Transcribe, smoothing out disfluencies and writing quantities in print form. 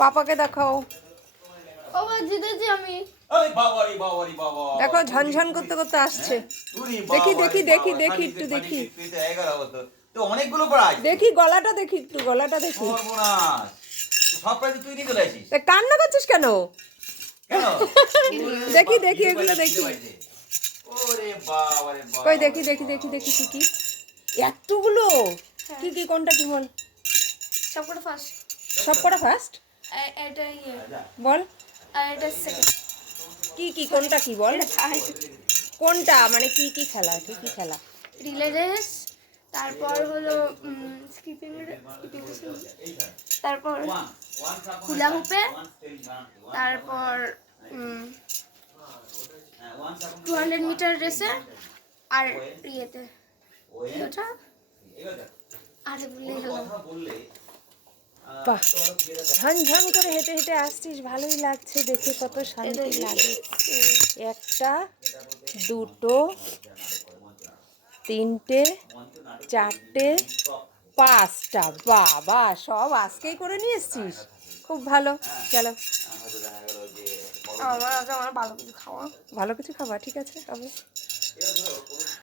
পাপাকে দেখাও। বাবা জিতেছি আমি। এই বাবারি বাবারি বাবা, দেখো ঝনঝন করতে করতে আসছে। দেখি দেখি দেখি দেখি একটু দেখি তো অনেকগুলো প্রাইজ দেখি গলাটা দেখি একটু গলাটা দেখি। সর্বনাশ, সব প্রাইজ তুই নিয়ে চলে আসিস তা কান্না করছিস কেন? কেন? দেখি দেখি এগুলো দেখি। ওরে বাবা রে বাবা, কই দেখি দেখি দেখি দেখি কি কি এতগুলো কি কি কোনটা কি বল? সবকটা ফার্স্ট। সব কটা ফার্স্ট এটা ইয়ে বল। আর এটা সেকেন্ড। কি কি কোনটা কি বল? কোনটা মানে কি কি খেলা কি কি খেলা? রিলে রেস, তারপর হলো স্কিপিং, তারপর হুলা হুপে, তারপর 200 মিটার রেসে, আর ইয়েতে ওটা আরে ভুলে গেলাম। বাহ, ঝনঝন করে হেঁটে হেঁটে আসছিস, ভালোই লাগছে দেখে, কত শান্তি লাগে। একটা, দুটো, তিনটে, চারটে, পাঁচটা। বাবা, সব আজকেই করে নিয়ে এসছিস, খুব ভালো। চলো আমার ভালো কিছু খাওয়া। ভালো কিছু খাবা, ঠিক আছে তবে।